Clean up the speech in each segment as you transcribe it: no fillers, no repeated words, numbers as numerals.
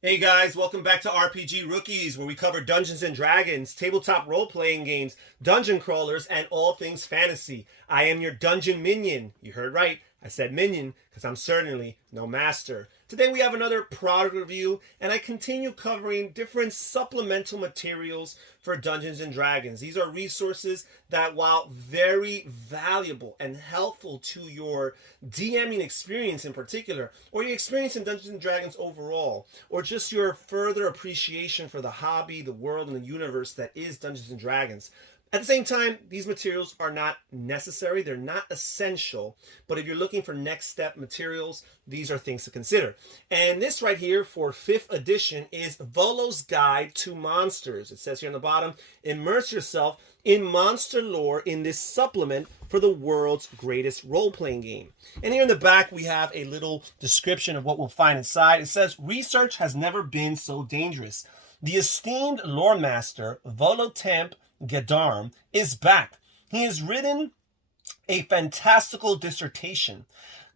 Hey guys, welcome back to RPG Rookies, where we cover Dungeons and Dragons, tabletop role-playing games, dungeon crawlers, and all things fantasy. I am your dungeon minion. You heard right, I said minion, because I'm certainly no master. Today we have another product review, and I continue covering different supplemental materials for Dungeons and Dragons. These are resources that, while very valuable and helpful to your DMing experience in particular, or your experience in Dungeons and Dragons overall, or just your further appreciation for the hobby, the world, and the universe that is Dungeons and Dragons. At the same time, these materials are not necessary, they're not essential, but if you're looking for next step materials, these are things to consider. And this right here for 5th edition is Volo's Guide to Monsters. It says here on the bottom, immerse yourself in monster lore in this supplement for the world's greatest role-playing game. And here in the back, we have a little description of what we'll find inside. It says, research has never been so dangerous. The esteemed lore master, Volo Gedarm, is back. He has written a fantastical dissertation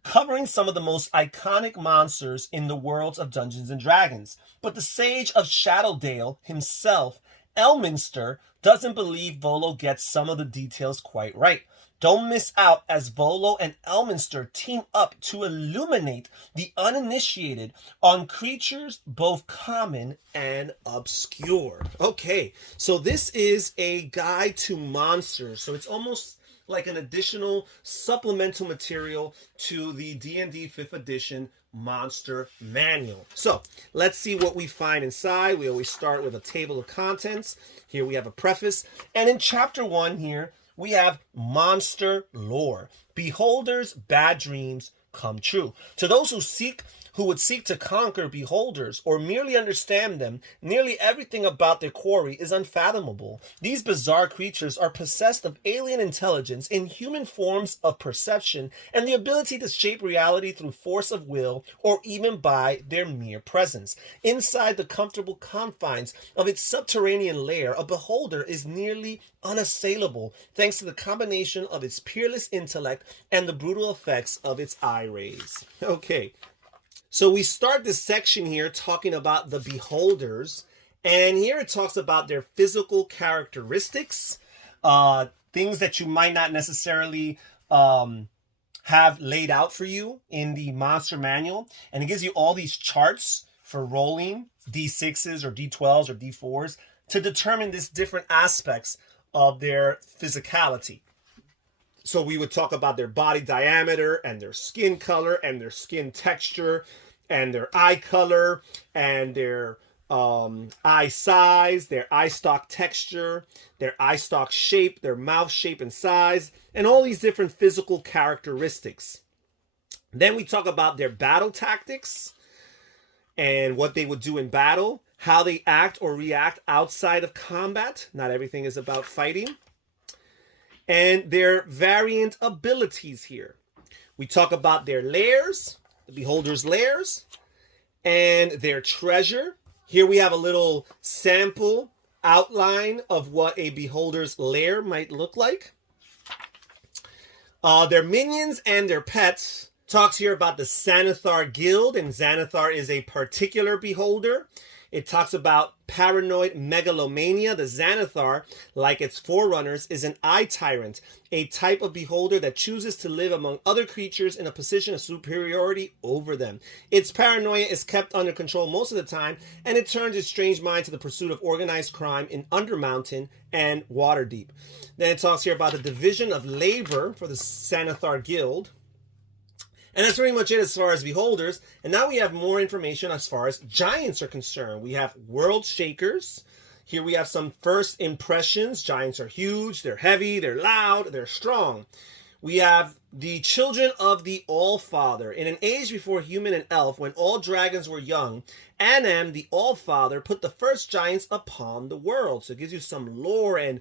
covering some of the most iconic monsters in the worlds of Dungeons and Dragons. But the sage of Shadowdale himself, Elminster, doesn't believe Volo gets some of the details quite right. Don't miss out as Volo and Elminster team up to illuminate the uninitiated on creatures both common and obscure. Okay, so this is a guide to monsters. So it's almost like an additional supplemental material to the D&D 5th edition monster manual. So let's see what we find inside. We always start with a table of contents. Here we have a preface. And in chapter 1 here, we have monster lore. Beholders' bad dreams come true. To those who would seek to conquer beholders or merely understand them, nearly everything about their quarry is unfathomable. These bizarre creatures are possessed of alien intelligence, inhuman forms of perception, and the ability to shape reality through force of will or even by their mere presence. Inside the comfortable confines of its subterranean lair, a beholder is nearly unassailable thanks to the combination of its peerless intellect and the brutal effects of its eye rays. Okay. So we start this section here talking about the beholders, and here it talks about their physical characteristics, things that you might not necessarily have laid out for you in the monster manual, and it gives you all these charts for rolling D6s or D12s or D4s to determine these different aspects of their physicality. So we would talk about their body diameter and their skin color and their skin texture and their eye color and their eye size, their eye stalk texture, their eye stalk shape, their mouth shape and size, and all these different physical characteristics. Then we talk about their battle tactics and what they would do in battle, how they act or react outside of combat. Not everything is about fighting. And their variant abilities here. We talk about their lairs, the beholder's lairs, and their treasure. Here we have a little sample outline of what a beholder's lair might look like. Their minions and their pets. Talks here about the Xanathar Guild, and Xanathar is a particular beholder. It talks about paranoid megalomania. The Xanathar, like its forerunners, is an eye tyrant, a type of beholder that chooses to live among other creatures in a position of superiority over them. Its paranoia is kept under control most of the time, and it turns its strange mind to the pursuit of organized crime in Undermountain and Waterdeep. Then it talks here about the division of labor for the Xanathar Guild. And that's pretty much it as far as beholders. And now we have more information as far as giants are concerned. We have world shakers. Here we have some first impressions. Giants are huge, they're heavy, they're loud, they're strong. We have the children of the All-Father. In an age before human and elf, when all dragons were young, Anem, the All-Father, put the first giants upon the world. So it gives you some lore and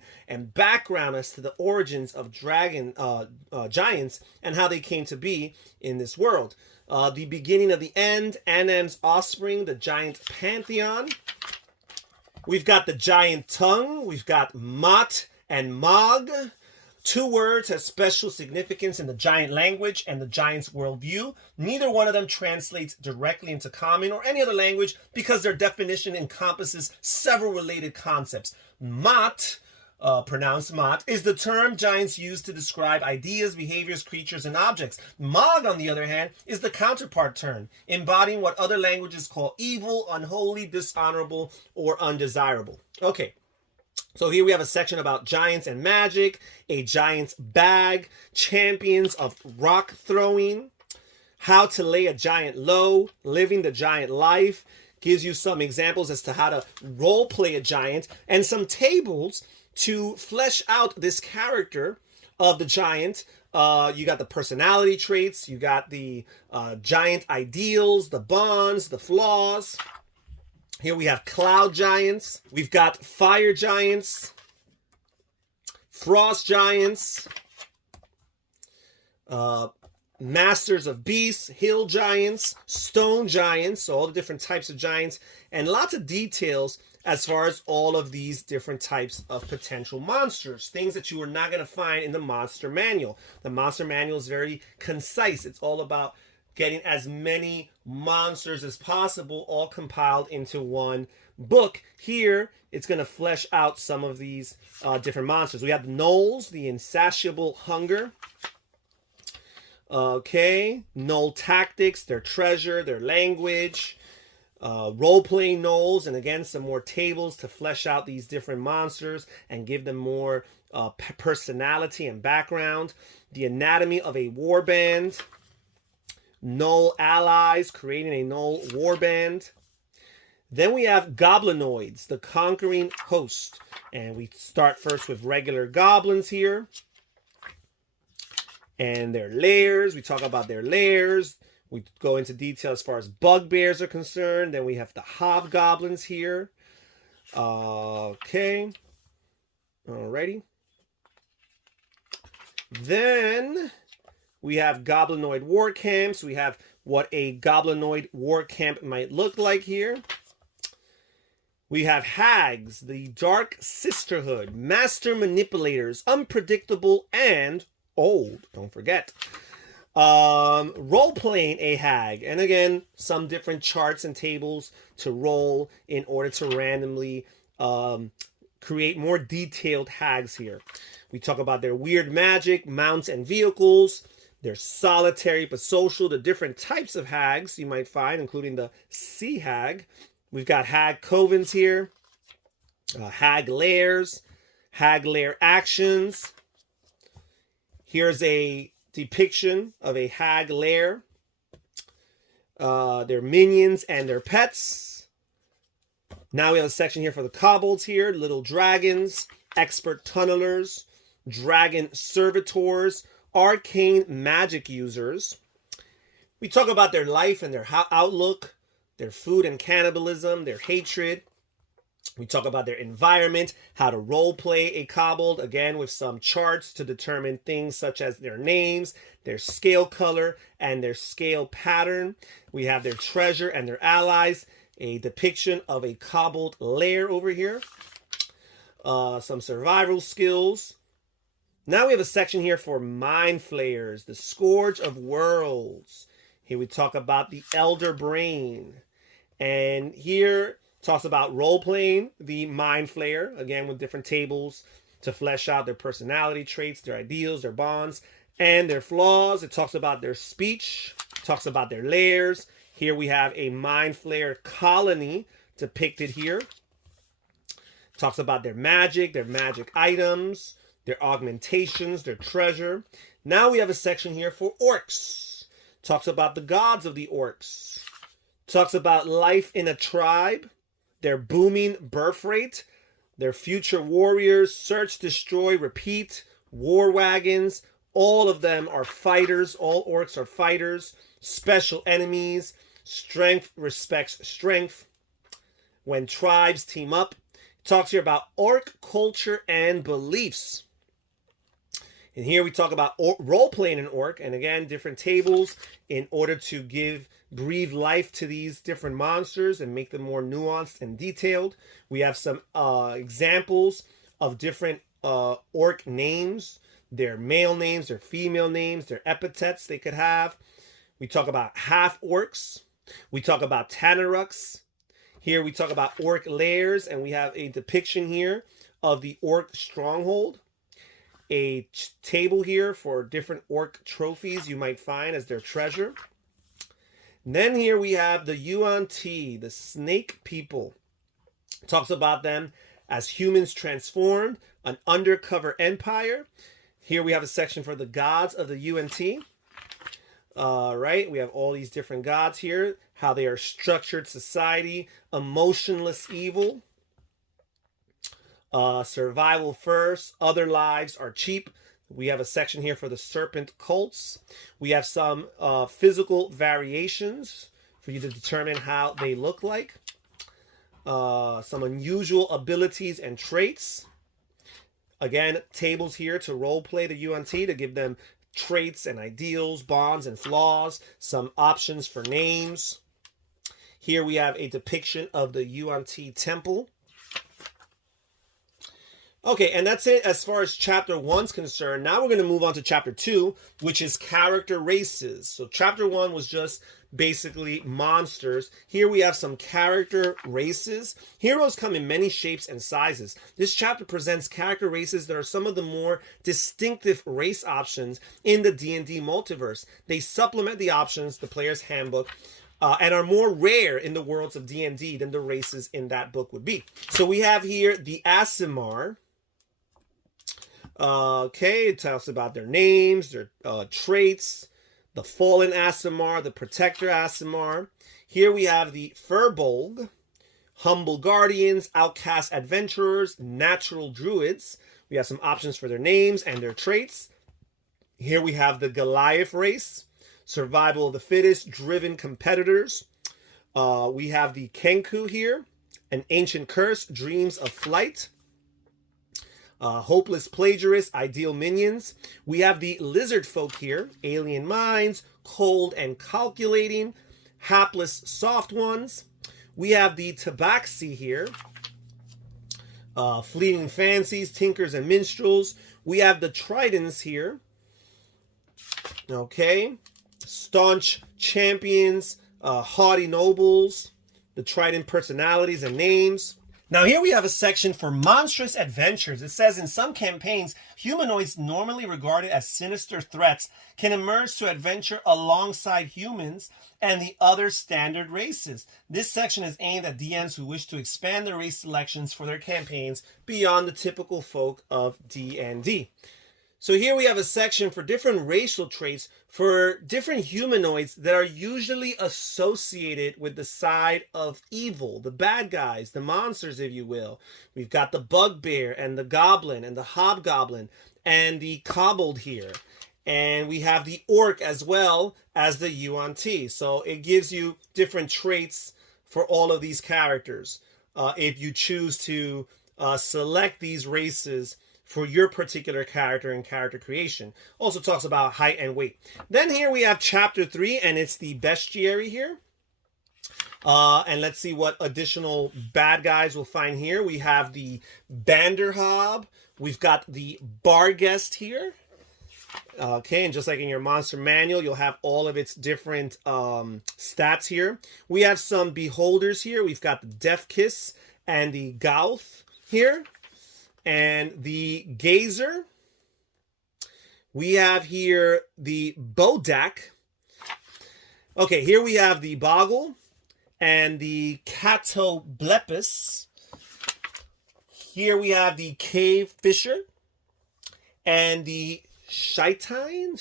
background as to the origins of giants and how they came to be in this world. The beginning of the end, Anem's offspring, the giant Pantheon. We've got the giant tongue. We've got Mott and Mog. Two words have special significance in the giant language and the giant's worldview. Neither one of them translates directly into common or any other language because their definition encompasses several related concepts. Mat, pronounced mat, is the term giants use to describe ideas, behaviors, creatures, and objects. Mag, on the other hand, is the counterpart term, embodying what other languages call evil, unholy, dishonorable, or undesirable. Okay. So here we have a section about giants and magic, a giant's bag, champions of rock throwing, how to lay a giant low, living the giant life, gives you some examples as to how to role play a giant, and some tables to flesh out this character of the giant. You got the personality traits, you got the giant ideals, the bonds, the flaws. Here we have cloud giants. We've got fire giants, frost giants, masters of beasts, hill giants, stone giants, so all the different types of giants, and lots of details as far as all of these different types of potential monsters, things that you are not going to find in the monster manual. The monster manual is very concise. It's all about getting as many monsters as possible, all compiled into one book. Here, it's going to flesh out some of these different monsters. We have the gnolls, the insatiable hunger. Okay, gnoll tactics, their treasure, their language. Role-playing gnolls, and again, some more tables to flesh out these different monsters and give them more personality and background. The anatomy of a warband. Gnoll allies, creating a gnoll warband. Then we have goblinoids, the conquering host. And we start first with regular goblins here. And their lairs, we talk about their lairs. We go into detail as far as bugbears are concerned. Then we have the hobgoblins here. Okay. Alrighty. Then we have goblinoid war camps. We have what a goblinoid war camp might look like here. We have hags, the dark sisterhood, master manipulators, unpredictable and old. Don't forget. Role-playing a hag. And again, some different charts and tables to roll in order to randomly create more detailed hags here. We talk about their weird magic, mounts, and vehicles. They're solitary but social, the different types of hags you might find, including the sea hag. We've got hag covens here, hag lairs, hag lair actions. Here's a depiction of a hag lair, their minions and their pets. Now we have a section here for the kobolds here, little dragons, expert tunnelers, dragon servitors, arcane magic users. We talk about their life and their outlook, their food and cannibalism, their hatred. We talk about their environment, how to role play a kobold, again with some charts to determine things such as their names, their scale color, and their scale pattern. We have their treasure and their allies, a depiction of a kobold lair over here. Some survival skills. Now we have a section here for mind flayers, the scourge of worlds. Here we talk about the elder brain. And here talks about role-playing the mind flayer, again with different tables to flesh out their personality traits, their ideals, their bonds, and their flaws. It talks about their speech, talks about their lairs. Here we have a mind flayer colony depicted here. Talks about their magic items, their augmentations, their treasure. Now we have a section here for orcs. Talks about the gods of the orcs. Talks about life in a tribe, their booming birth rate, their future warriors, search, destroy, repeat, war wagons. All of them are fighters. All orcs are fighters. Special enemies. Strength respects strength. When tribes team up. Talks here about orc culture and beliefs. And here we talk about role-playing an orc, and again, different tables in order to breathe life to these different monsters and make them more nuanced and detailed. We have some examples of different orc names. their male names, their female names, their epithets they could have. We talk about half-orcs. We talk about Tanaruks. Here we talk about orc lairs, and we have a depiction here of the orc stronghold. A table here for different orc trophies you might find as their treasure. And then here we have the Yuan-Ti, the snake people. It talks about them as humans transformed, an undercover empire. Here we have a section for the gods of the Yuan-Ti. Right, we have all these different gods here, how they are structured society, emotionless evil, survival first, other lives are cheap. We have a section here for the serpent cults. We have some physical variations for you to determine how they look like. Some unusual abilities and traits. Again, tables here to role play the Yuan-Ti, to give them traits and ideals, bonds and flaws, some options for names. Here we have a depiction of the Yuan-Ti temple. Okay, and that's it as far as chapter 1's concerned. Now we're going to move on to chapter 2, which is character races. So chapter 1 was just basically monsters. Here we have some character races. Heroes come in many shapes and sizes. This chapter presents character races that are some of the more distinctive race options in the D&D multiverse. They supplement the options, the player's handbook, and are more rare in the worlds of D&D than the races in that book would be. So we have here the Aasimar. Okay, it tells about their names, their traits, the Fallen Aasimar, the Protector Aasimar. Here we have the Furbolg, Humble Guardians, Outcast Adventurers, Natural Druids. We have some options for their names and their traits. Here we have the Goliath race, Survival of the Fittest, Driven Competitors. We have the Kenku here, An Ancient Curse, Dreams of Flight. Hopeless Plagiarists, Ideal Minions. We have the Lizard Folk here, Alien Minds, Cold and Calculating, Hapless Soft Ones. We have the Tabaxi here, Fleeting Fancies, Tinkers and Minstrels. We have the Tridents here. Okay. Staunch Champions, Haughty Nobles, the Trident Personalities and Names. Now here we have a section for Monstrous Adventures. It says in some campaigns, humanoids normally regarded as sinister threats can emerge to adventure alongside humans and the other standard races. This section is aimed at DMs who wish to expand their race selections for their campaigns beyond the typical folk of D&D. So here we have a section for different racial traits for different humanoids that are usually associated with the side of evil, the bad guys, the monsters, if you will. We've got the bugbear and the goblin and the hobgoblin and the kobold here. And we have the orc as well as the Yuan-Ti. So it gives you different traits for all of these characters if you choose to select these races for your particular character and character creation. Also talks about height and weight. Then here we have chapter 3, and it's the bestiary here. And let's see what additional bad guys we'll find here. We have the Banderhob. We've got the Barghest here. Okay, and just like in your monster manual, you'll have all of its different stats here. We have some beholders here. We've got the Death Kiss and the Gauth here. And the Gazer. We have here the Bodak. Okay, here we have the Boggle and the Catoblepus. Here we have the Cave Fisher and the Shitine.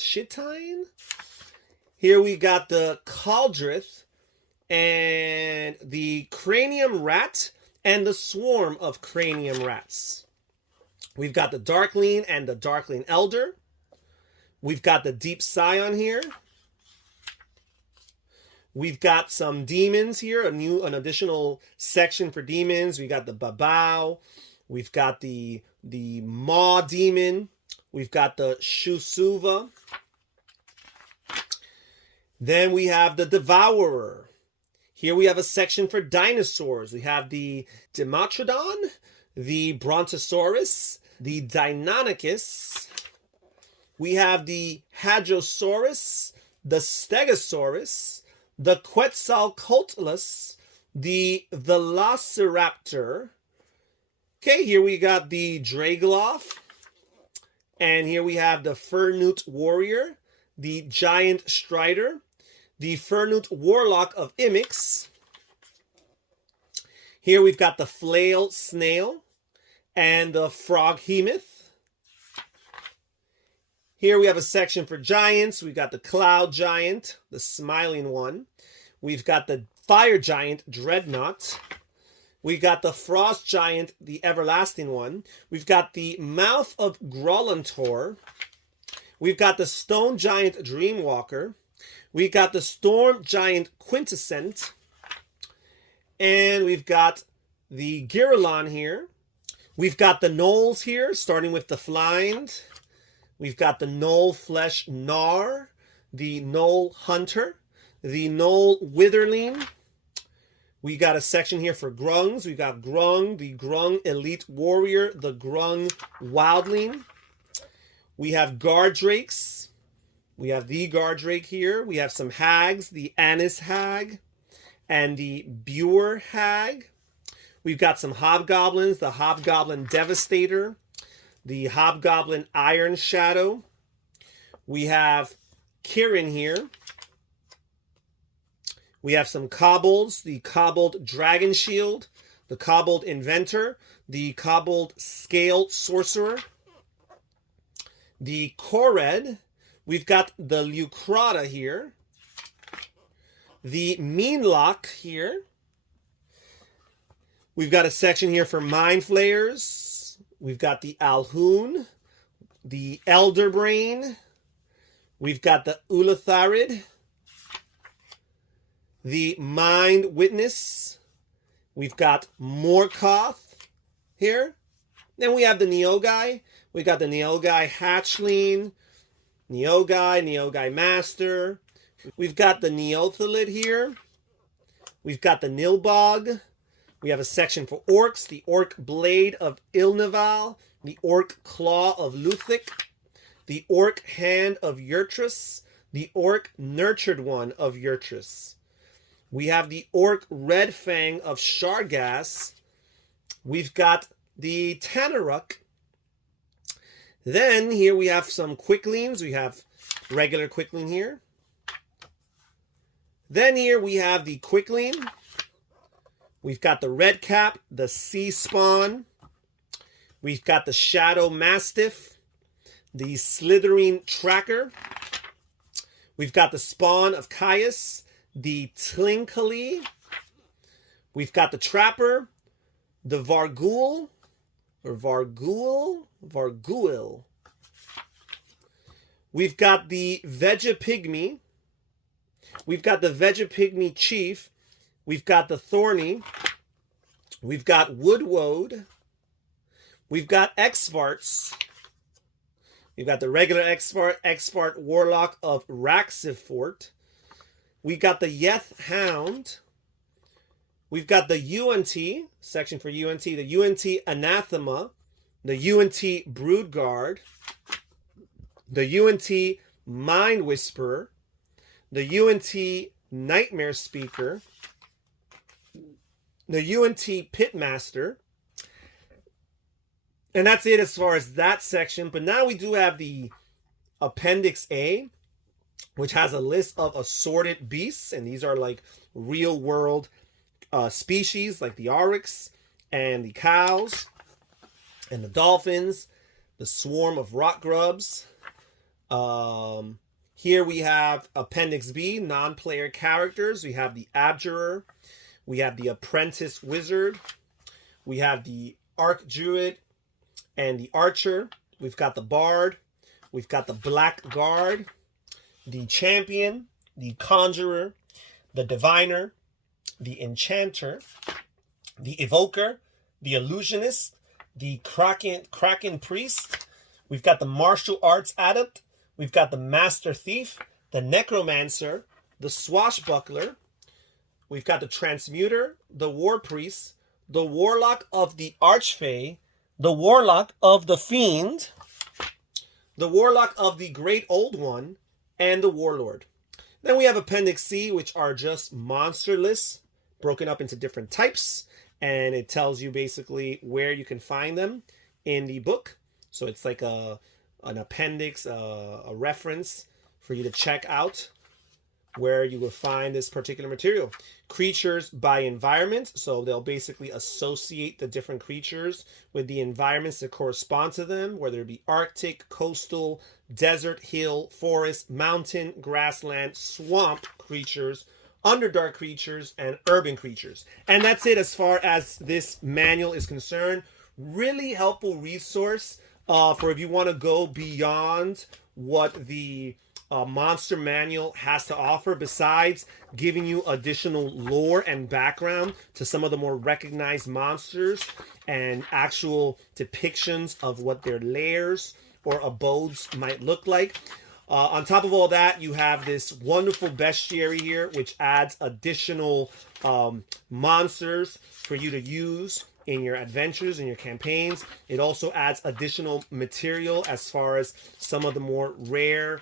Here we got the Caldrith and the Cranium Rat and the Swarm of Cranium Rats. We've got the Darkling and the Darkling Elder. We've got the Deep Scion here. We've got some demons here, an additional section for demons. We got the Babao. We've got the Maw Demon. We've got the Shusuva. Then we have the Devourer. Here we have a section for dinosaurs. We have the Dimetrodon, the Brontosaurus, the Deinonychus, We have the Hadrosaurus, the Stegosaurus, the Quetzalcoatlus, the Velociraptor. Okay, here we got the Dragloff. And here we have the Fernute Warrior, the Giant Strider, the Fernute Warlock of Imix. Here we've got the Flail Snail and the Froghemoth. Here we have a section for giants. We've got the Cloud Giant, the smiling one. We've got the Fire Giant, Dreadnought. We've got the Frost Giant, the everlasting one. We've got the Mouth of Grollantor. We've got the Stone Giant, Dreamwalker. We've got the Storm Giant, Quintessent. And we've got the Giralon here. We've got the Gnolls here, starting with the Flind. We've got the Gnoll Flesh Gnar, the Gnoll Hunter, the Gnoll Witherling. We got a section here for Grungs. We've got Grung, the Grung Elite Warrior, the Grung Wildling. We have Guardrakes. We have the Guardrake here. We have some Hags, the Anis Hag and the Buer Hag. We've got some Hobgoblins, the Hobgoblin Devastator, the Hobgoblin Iron Shadow. We have Kirin here. We have some Kobolds, the Kobold Dragon Shield, the Kobold Inventor, the Kobold Scale Sorcerer, the Kored. We've got the Lucrata here, the Meanlock here. We've got a section here for Mind Flayers. We've got the Alhoun, the Elderbrain. We've got the Ulatharid, the Mind Witness. We've got Morkoth here. Then we have the Neogai. We got the Neogai Hatchling, Neogai Master. We've got the Neothalid here. We've got the Nilbog. We have a section for Orcs, the Orc Blade of Ilnival, the Orc Claw of Luthic, the Orc Hand of Yurtrus, the Orc Nurtured One of Yurtrus. We have the Orc Red Fang of Shargas. We've got the Tanaruk. Then here we have some Quicklings. We have regular Quickling here. Then here we have the Quickling. We've got the Red Cap, the Sea Spawn. We've got the Shadow Mastiff, the Slithering Tracker. We've got the Spawn of Caius, the Tlinkali. We've got the Trapper, the Vargul, or Varguil. We've got the Vegapygmy. We've got the Vegapygmy Chief. We've got the Thorny. We've got Woodwode. We've got Exvarts. We've got the regular Exvart Warlock of Raxifort. We got the Yeth Hound. We've got the UNT, section for UNT, the UNT Anathema, the UNT Broodguard, the UNT Mind Whisperer, the UNT Nightmare Speaker, the UNT Pitmaster. And that's it as far as that section. But now we do have the Appendix A, which has a list of assorted beasts. And these are like real world species, like the Oryx and the cows and the dolphins, the swarm of rock grubs. Here we have Appendix B, non-player characters. We have the Abjurer. We have the Apprentice Wizard. We have the Arc Druid and the Archer. We've got the Bard. We've got the Black Guard, the Champion, the Conjurer, the Diviner, the Enchanter, the Evoker, the Illusionist, the Kraken Priest. We've got the Martial Arts Adept. We've got the Master Thief, the Necromancer, the Swashbuckler. We've got the Transmuter, the War Priest, the Warlock of the Archfey, the Warlock of the Fiend, the Warlock of the Great Old One, and the Warlord. Then we have Appendix C, which are just monster lists broken up into different types, and it tells you basically where you can find them in the book. So it's like an appendix, a reference for you to check out where you will find this particular material. Creatures by environment, so they'll basically associate the different creatures with the environments that correspond to them, whether it be Arctic, coastal, desert, hill, forest, mountain, grassland, swamp creatures, underdark creatures, and urban creatures. And that's it as far as this manual is concerned. Really helpful resource for if you want to go beyond what the monster manual has to offer, besides giving you additional lore and background to some of the more recognized monsters and actual depictions of what their lairs or abodes might look like. On top of all that, you have this wonderful bestiary here, which adds additional monsters for you to use in your adventures, in your campaigns. It also adds additional material as far as some of the more rare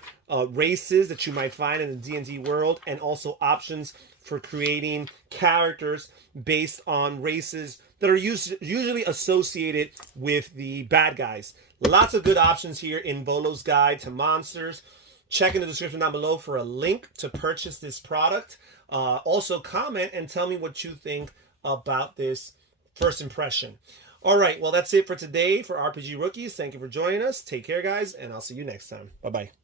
races that you might find in the D&D world, and also options for creating characters based on races that are usually associated with the bad guys. Lots of good options here in Volo's Guide to Monsters. Check in the description down below for a link to purchase this product. Also comment and tell me what you think about this first impression. All right, well, that's it for today for RPG Rookies. Thank you for joining us. Take care, guys, and I'll see you next time. Bye-bye.